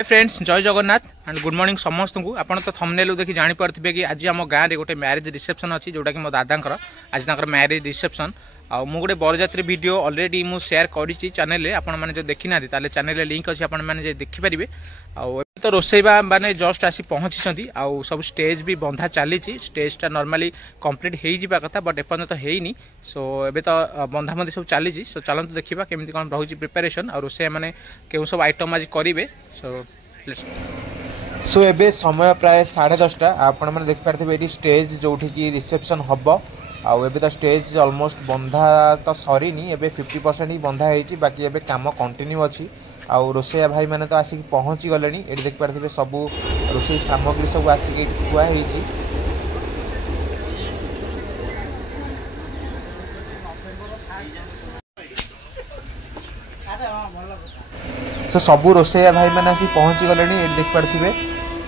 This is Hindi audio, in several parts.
फ्रेंड्स जय जगन्नाथ एंड गुड मॉर्निंग समस्त को आप तो थंबनेल देखि जानि पारथिबे कि आज आम गाँव में गोटे मैरिज रिसेप्शन अच्छी जोटा कि मो दादा आज मैरिज रिसेप्शन आ मु गोटे बरजात्री वीडियो ऑलरेडी मु शेयर करिछि चैनल रे आपण माने जो देखि ना ताले चैनल रे लिंक अछि आपण माने जे देखि परिबे आ तो रोसेबा माने जस्ट आसी पहुंची आ सब स्टेज भी बंधा चली स्टेजटा नॉर्मली कंप्लीट हो जिबा कथा बट एपर्यंत तो हेनी सो एबे तो बंधा बंधी सब चली सो चलंतु देखिबा केमिति कोन रहुछि प्रिपरेशन और रोसे माने केउ सब आइटम आज करिवे सो एबे समय प्राय 10:30 आपण माने देख पारथिबे एटी स्टेज जोठी की रिसेप्शन हबो आउ एबे तो स्टेज ऑलमोस्ट बंधा तो सरीनी एबे 50% ही बंधा हेची बाकी एबे काम कंटिन्यू अछि आउ रोसैया भाई माने तो आसिक पहुंची गलेनी एटी देख पारथिबे सब रोसै सामग्री सब आसिक थुआ हेची सो सबू रोसैया भाई मैंने आसी पहुंची गले देख पारे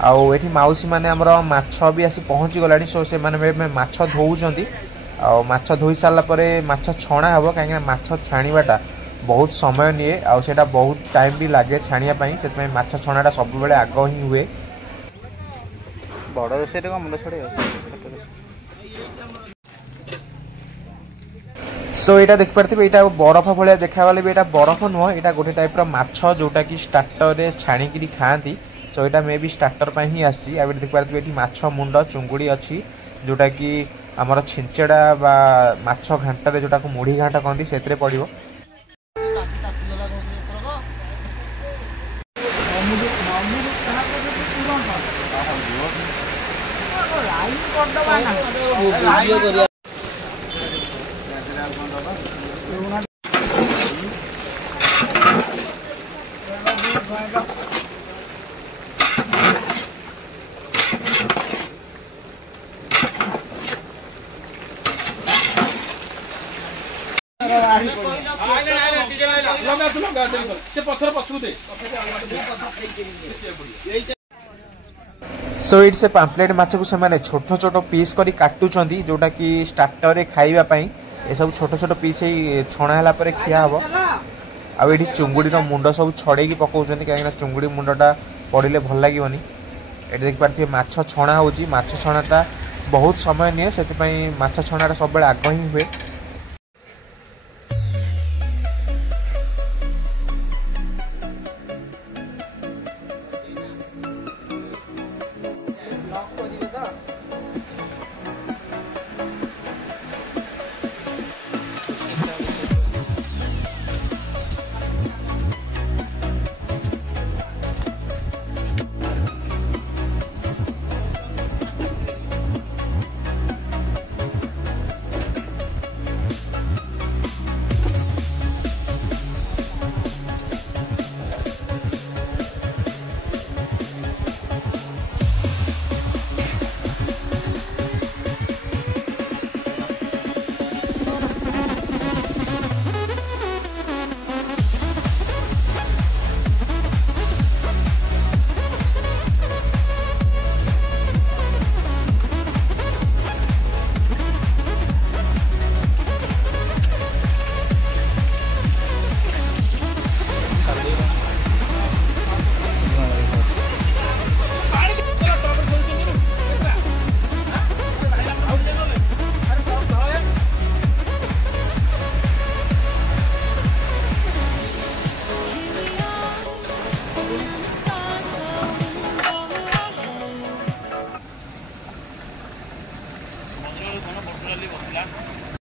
आउ एठी माउसी मैंने आमर माछ भी आसी पहुंची गलानी सो से माने माछ धोउछंती आउ माछ धोई सारला परे माछ छणा हबो काहे माछ छाणीबाटा बहुत समय निए आउ सेटा बहुत टाइम भी लागे छाणिया पई सेत पई माछ छणाटा सब बेले आग ही हुए बड़ रोसै रे मुंड छड़े छोट सो यहाँ देख पारे यहाँ बरफ भाया देखा वाले भी यहाँ बरफ नुह यहाँ गोटे टाइप माछ जोटा कि स्टार्टर रे छाणिकी खाती सो यहाँ मे भी स्टार्टर ही आसी देख पारे ये माछ मुंड चुंगुड़ी अच्छी जोटा कि आमर छिंचड़ा बा माछ घांटा जोटा को मुढ़ी घांटा कहती से पड़ो सो इट से पाम्पलेट माछ को से छोट छोट पीस करी काटुचंती जोटा कि स्टार्टर रे खाइबा पई ए सब छोट छोट पीस ही छणा हला परे खिया हबो आ एठी चुंगुडी रो मुंड सब छड़े की पकाउचंती काहे ना चुंगुडी मुंडटा पड़िले भल लागिवनी एठी देख पारथि माछ छणा होची माछ छणाटा बहुत समय निए सेति पई माछ छणाटा सब बेले आग ही हुए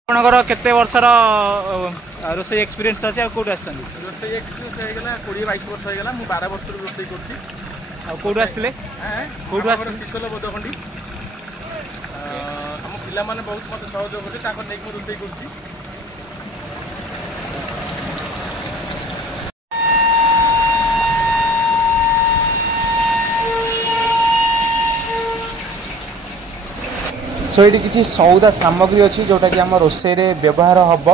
आपणकर केते वर्षर रोसई एक्सपीरियंस अच्छे कौट आसछन रोसई एक्सपीरियंस हो गला 20-22 वर्ष हो गला मु 12 वर्ष रोसई करछि आ कौट आस्थिले कौट आस्थिले शिशोल बोदखंडी हम ପିଲାମାନେ ବହୁତ ମୋତେ ସହଯୋଗ କଲେ ତାଙ୍କ ନେଇକି ମୁଁ ରୋଷେଇ କରୁଛି। सो ये किसी सौदा सामग्री अच्छी जोटा कि आम रोषे व्यवहार हम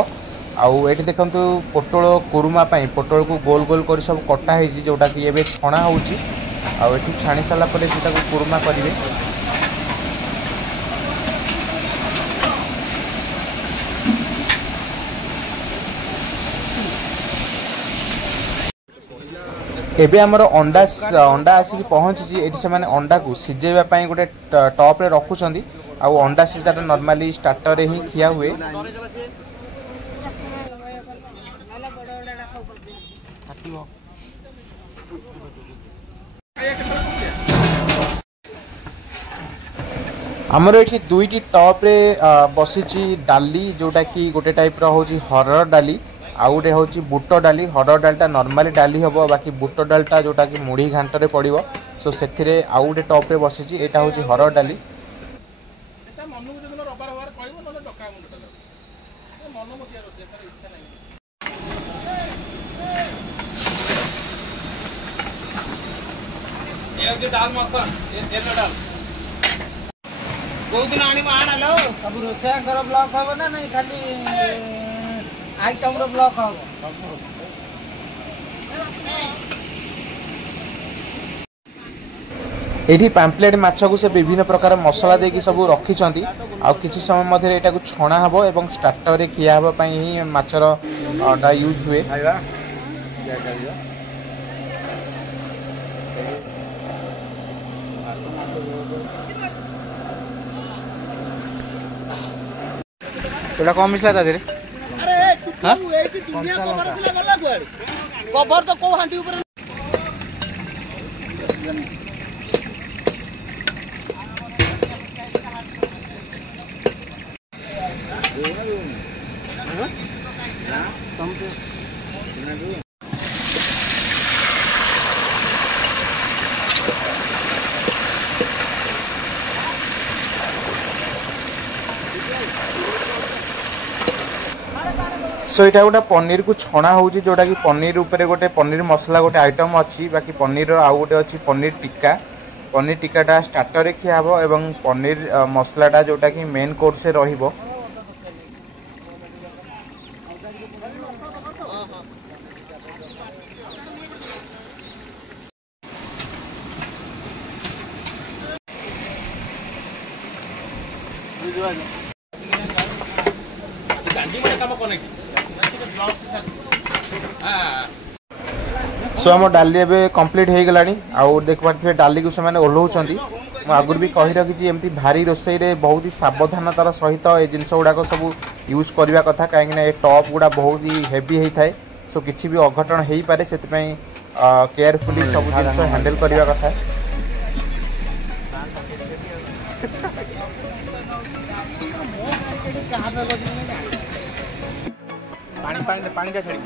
आउ ये देखु पोटल कुरुमा पोटल को गोल गोल कर सब कटाई जोटा कि ये छणा हो छाणी सारापर से कुरुमा करेंगे। एबे आमर अंडा अंडा आसिक पहुँची ये से अंडा को सिझेवाई गोटे टप रे रखुंट आउ अंडा सिझाटा नॉर्मली स्टार्टर रे ही खिया हुए। आमर ये दुईटी टप रे बसी डाली जोटा कि गोटे टाइप रो होची हरड़ डाली आउ गोटे हूँ बुट डाली। हरड़ डालटा नॉर्मली डाली हम बाकी बुट डालटा जोटा कि मुढ़ी घांटे पड़ो सो से आउ गोटे टप रे बसी यहाँ हूँ हरड़ डाली। दिन आना सब रोषेया ब्लॉक हम ना नहीं खाली आइटम रो ब्लॉक हम। एठी पैम्पलेट माछ को से विभिन्न प्रकार मसला देकी सब रखिछंती आ किछि समय मध्ये एटा को छणा हबो एवं स्टार्टर रे खिया हबा पई ही माछर टा यूज हुए। एटा कम मिसला ता देरे हां कवर तो को हांडी ऊपर सो यहाँ गोटे पनीर को छणा हो जोटा कि पनीर उपरे गोटे पनीर मसला गोटे आइटम अच्छी बाकी पनीर आउ गोटे अच्छी पनीर टिक्का स्टार्टर रे खिया हबो एवं पनीर मसलाटा जोटा कि मेन कोर्स से रहिबो। सो आम डाली एवं कम्प्लीट हो गलानी आउ देख पारे डाली को से ओह्लौंट आगुरी भी कही रखी एमती भारी रोसई रे बहुत ही सावधानतार सहित ये जिनस गुड़ाक सब यूज करने कथा कहीं टप गुड़ा बहुत ही हेवी होता है सो किसी भी अघटन हो पारे से केयरफुली सब जिन हैंडल करने कथा। पानी जा छड़ी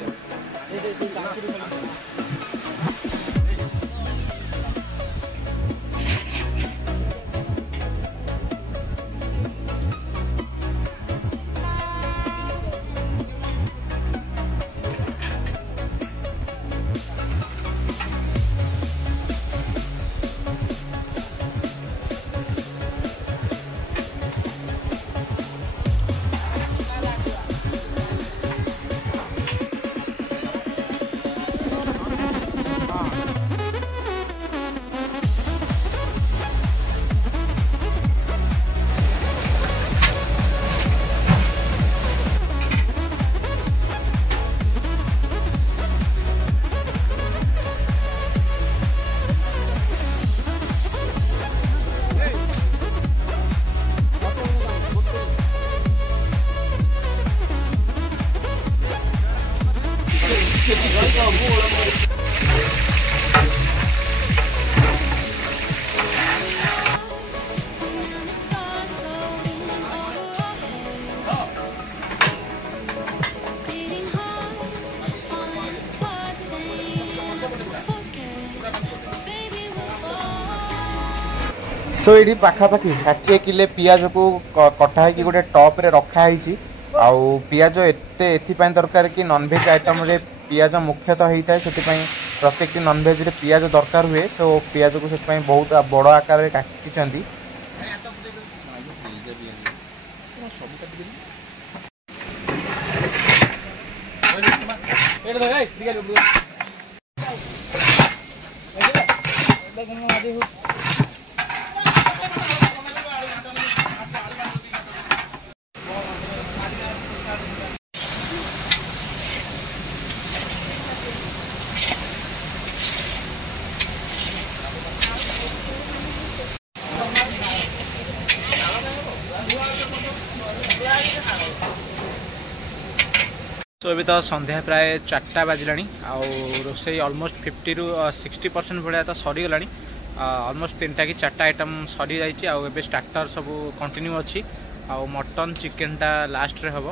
सो ये पाखापाखि 60 किले पियाज को कटा है गोटे टप रे रखा है आउ पियाज एते दरकार कि नॉनवेज आइटम रे पियाज मुख्यतः होता है से प्रत्येक नॉनवेज रे पियाज दरकार हुए सो पियाज को से बहुत बड़ आकार रे काटी सो अभी तो संध्या प्राय 4टा बाजिला रोसई ऑलमोस्ट 50 ରୁ 60% भाया तो सरीगला ऑलमोस्ट 3टा कि 4टा आइटम सरी जाइए स्टार्टर सब कंटिन्यू अच्छी आउ मटन चिकेन टा लास्ट रे हबो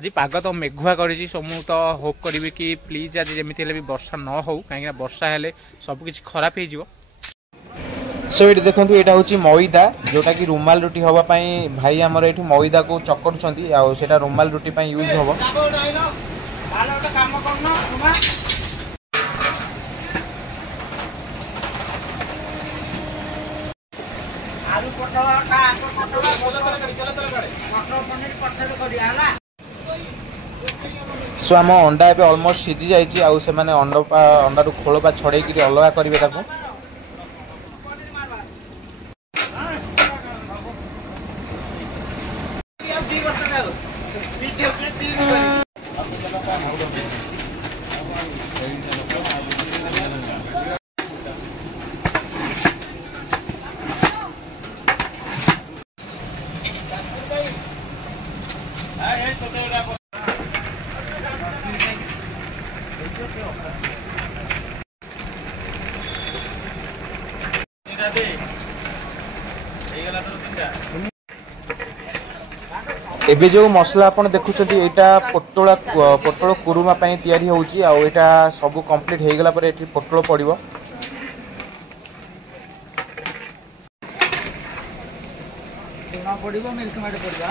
आज पाग तो मेघुआ कर सो मु तो होप करी कि प्लीज आज जमी भी वर्षा न हो कहीं वर्षा हेले सबकि खराब हो। सो ये देखो यहाँ हूँ मैदा जोटा कि रुमाल रुटी हाँपाई भाई आमर ये मैदा को चकटुंट आटा रुमाल रुटी यूज हम सो आम अंडा ए ऑलमोस्ट सीझी जाइए अंडा रू खोलपा छड़े अलग करेंगे एबे जो मसला आपन देखुछंती एटा पोटल कुरुमा पई तयारी होउची आ एटा सब कंप्लीट हे गेला पर एठी पोटल पड़िबो दोना पड़िबो मिल्क माडे पड़बा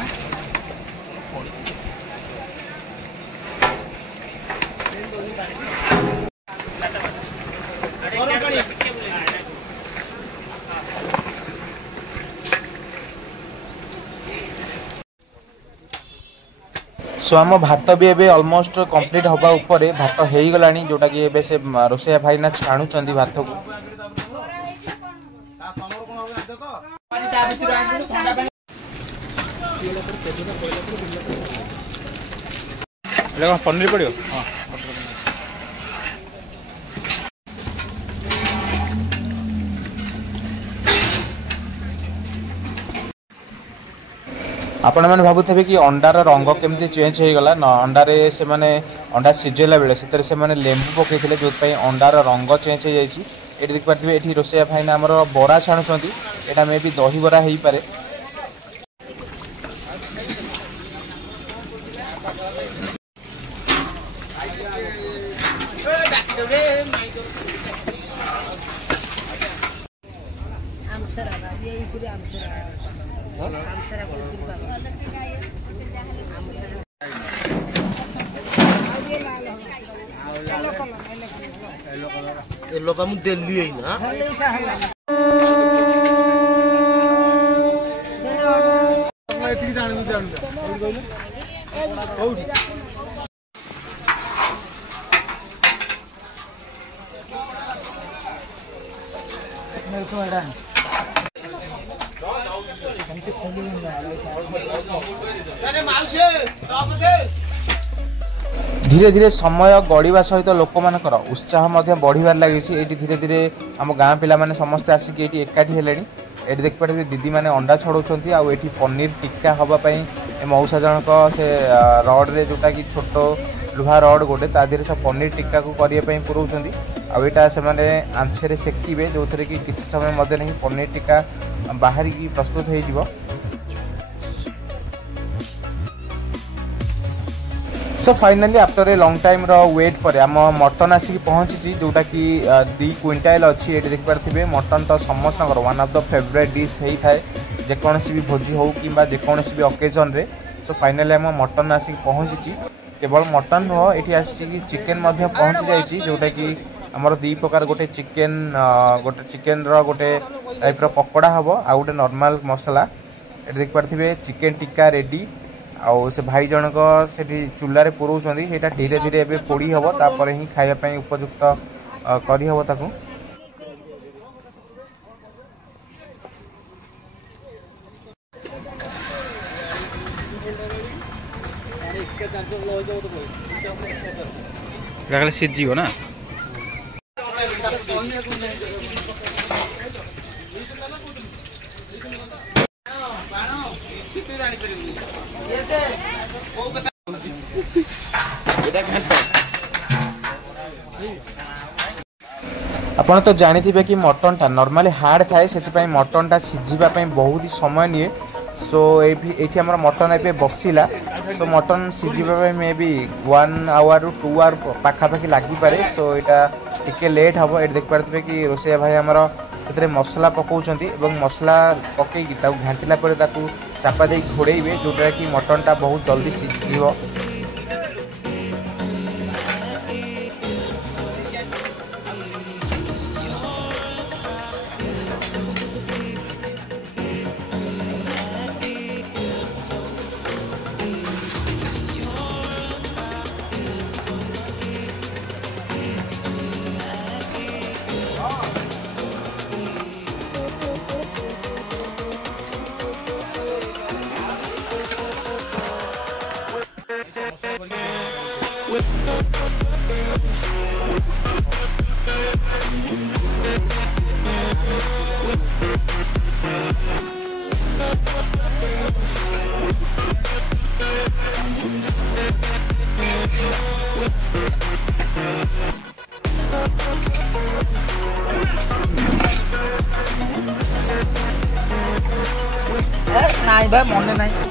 सो आम भात भी एबे ऑलमोस्ट कंप्लीट हवा ऊपर भात हो गलानी जोटा कि एबे से रोसैया भाई ना छाणुचंदी भात को पनीर पड़ो आपण मैंने भावुथे कि अंडार रंग केमती चेंज हो गला अंडारे से माने अंडा सिझेला बेले से माने लेंबू पकईले जो अंडार रंग चेंज हो जाइए ये देख पारे ये रोसैया भाई ना आमर बरा छाणुंट यहाँ मे भी दही बरा हो पारे लोग हम दिल्ली है ना धीरे धीरे समय गड़िया सहित लोक मानकर उत्साह बढ़िबार लगी धीरे धीरे आम गाँ पिला माने समस्ते आसिक एकाठी हेले ये देख पारे दीदी मैंने अंडा छड़ाऊँच आउ पनीर टिक्का हाँपाई मौसा जनक से रड रे जोटा कि छोट लुहा रड गोटे ता देहरे सब पनीर टिक्का को करने पुराउछंती आउ एटा से माने आंछे सेकिबे जो थे कि किसी समय मध्य नहीं पनीर टिक्का बाहर की प्रस्तुत हो so finally after a long time रो वेट पर आम मटन आसिक पहुँची जोटा कि 2 क्विंटाल अच्छी ये देखिपे मटन तो समस्त one of the favourite dish होता है जेकोसी भी भोजी हो कि जेकोसी भी ओकेजन रे। सो फाइनाली आम मटन आसिक पहुँची केवल मटन नुह ये आसिक चिकेन पहुँची जाइए जोटा कि आमर 2 प्रकार गोटे चिकेन गोटे टाइप पकोड़ा हम आ गए नॉर्मल मसला ये देखिपे चिकेन टिक्का रेडी आउ से भाई जनक से चूल्हे पुरौंट से धीरे धीरे एवं पोड़ी हम तापर ही खायापी उपयुक्त करहब ताकू। सीझीब ना आपन तो जानी कि मटन टा नॉर्मली हार्ड थाए से मटन टा सीझापी बहुत ही समय निए। सो ये आम मटन ए बसला so mutton सीझापी may be 1 our रू 2 आवर पाखापाखि लगिपे। सो यहाँ टिके लेट हम ये देखिपे कि रोसैया भाई आमर से मसला पकाउछंती एवं मसला पकईकी घाटिला चापा दे घोड़े जोटा कि मटन टा बहुत जल्दी सीझीब। नाई भाई मन नहीं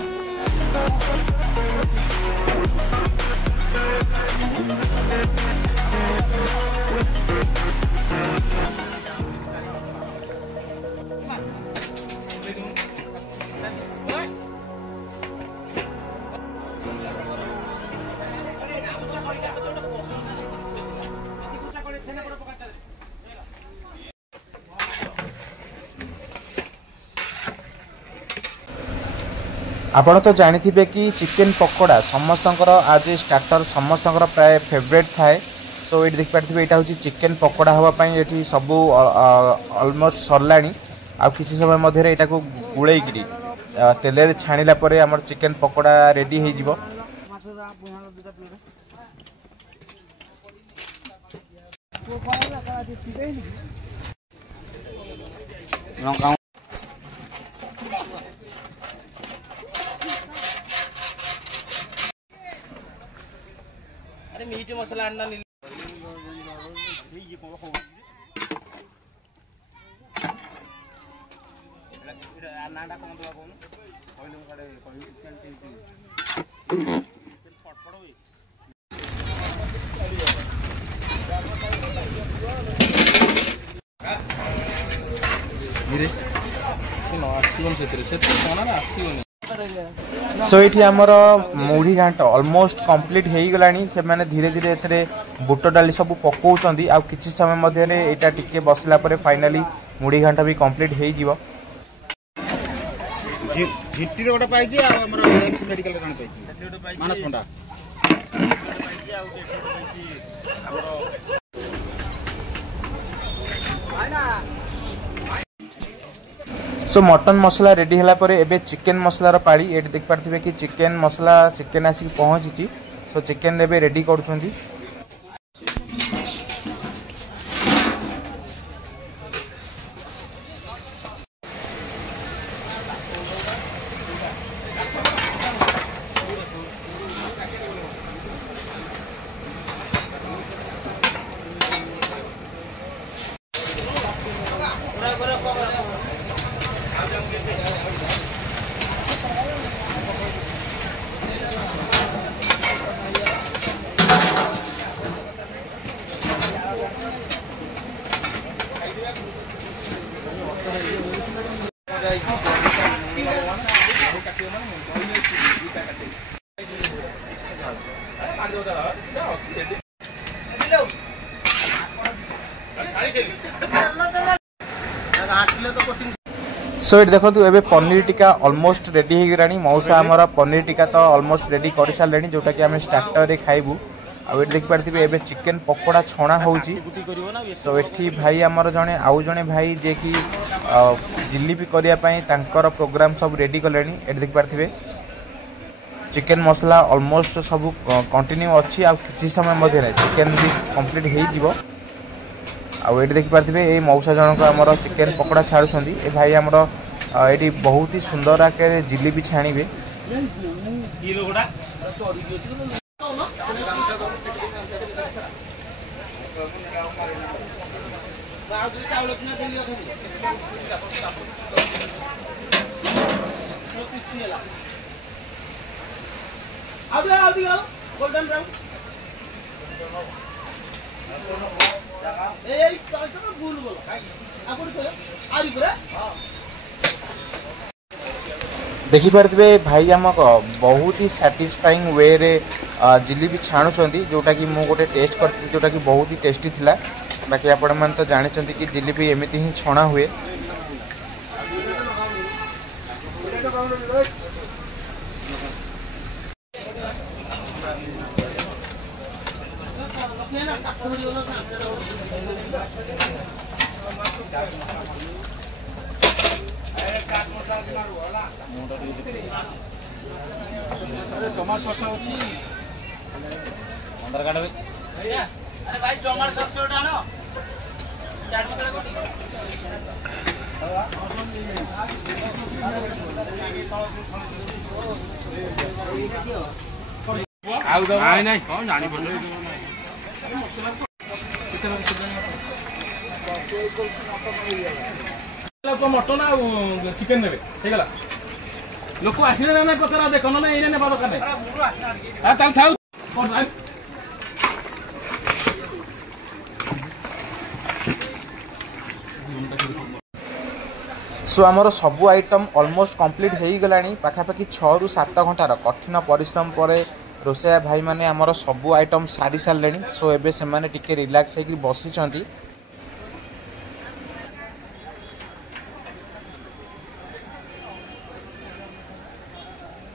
आपण तो जानी कि चिकेन पकोड़ा समस्तंकर आज स्टार्टर समस्तंकर प्राय फेवरेट थाए। सो ये देखिपे यहाँ हूँ चिकेन पकोड़ा हाँपाई ये सब ऑलमोस्ट सरला आ किसी समय मध्य यहाँ को गुड़ेकरी तेल छाणिला आमर चिकेन पकोड़ा रेडी हो। मीट मसला अन्ना सो ये आमर मुढ़ी घाट ऑलमोस्ट कंप्लीट हो गलानी से माने धीरे धीरे एथरे बुट डाली सब पकाउछंदी आ किछि समय मध्य रे एटा टिके बसला परे फाइनली मुढ़ी घाट भी कंप्लीट हो जिवो। घिट्टी रे गोटा पाइजी आ हमर एम्स मेडिकल रे पाइजी मानस पंडा पाइजी आ पाइजी हमर आइना। सो मटन मसला रेडी है एबे चिकेन मसलार पाड़ी ये देखिपे कि चिकेन मसला चिकेन आसिक पहुँची। सो चिकेन एबे रेडी करुछंती। सो ये देखो एबे पनीर टिक्का ऑलमोस्ट रेडी हो गलानी मौसा आमर पनीर टिक्का तो ऑलमोस्ट रेडी कर सारे जोटा कि आम स्टार्टर रे खाइबू आ देख पारे एबे चिकन पकोड़ा छणा होउची। सो एठी भाई आमर जने आउ जने भाई जे कि जिलेबी करिया पई तांकर प्रोग्राम सब रेडी कलेनी। एठी देख पारे चिकन मसला ऑलमोस्ट सब कंटिन्यू अच्छी आ किछि समय मध्ये चिकन भी कंप्लीट हो जिवो। आउ ये देखिपारे ये मौसा जनक आमर चिकेन पकोड़ा छाड़ुंट ए भाई आमर ये बहुत ही सुंदर आकार जिलेबी छाणिबे। देखिपारे भाई आम बहुत ही सैटिस्फाइंग वे रे जिलेबी छाणुंट जोटा कि मु गोटे टेस्ट कर जोटा कि बहुत ही टेस्टी थिला। बाकी आपण मैंने तो जानते कि जिलेबी एमती ही छणा हुए। टमाटो सॉस होची अंदर काढ भैया। अरे भाई टमाटो सॉस डालो चाट मसाला कोटी आउ दो नहीं नहीं कोन जानी बोले मटन मटन आ चिकन नेबे हे गला लोक आसिले ना पचरा देख ना एने नेबा दरकार नहीं आ ताल थाउ सो आमर सबू आइटम ऑलमोस्ट कंप्लीट हो गलानी। पाखापाखि 6 ରୁ 7 घंटार कठिन परिश्रम पर रोसैया भाई माने आमर सबू आइटम सारी सारे। सो एबे से माने टिके रिलैक्स होकर बसी।